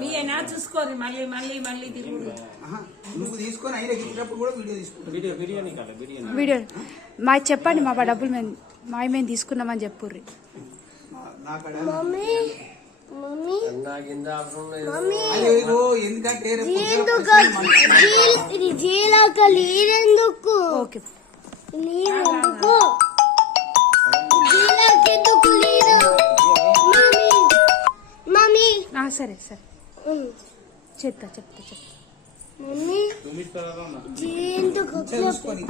మీనా చూసుకోరు మళ్ళీ మళ్ళీ మళ్ళీ తిరుగుడు. నువ్వు తీసుకొని అయినా ఇచ్చినప్పుడు కూడా వీడియో తీసుకుంటా. వీడియో మా చెప్పండి, మా డబ్బులు మేము తీసుకున్నామని చెప్పుర్రి. ఓకే సరే సరే చెప్తా అది ఎంత చూసుకొని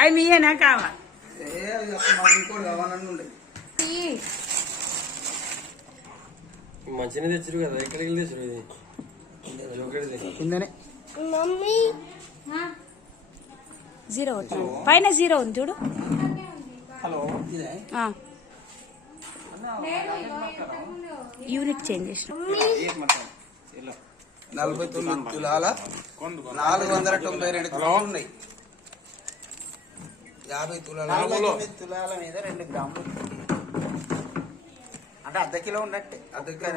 అవి మీయేనా కావా మంచిగా తెచ్చారు కదా, ఎక్కడికి వెళ్ళి తెచ్చారు ఇది జీరో పైన జీరో ఉంది చూడు. యూనిట్ చేంజ్ చేసిన 49 తులాల 492 గ్రాములు ఉన్నాయి. 50 తులాల మీద 2 గ్రాములు అంటే అర్ధ కిలో ఉన్నట్టే. అర్ధ కిలో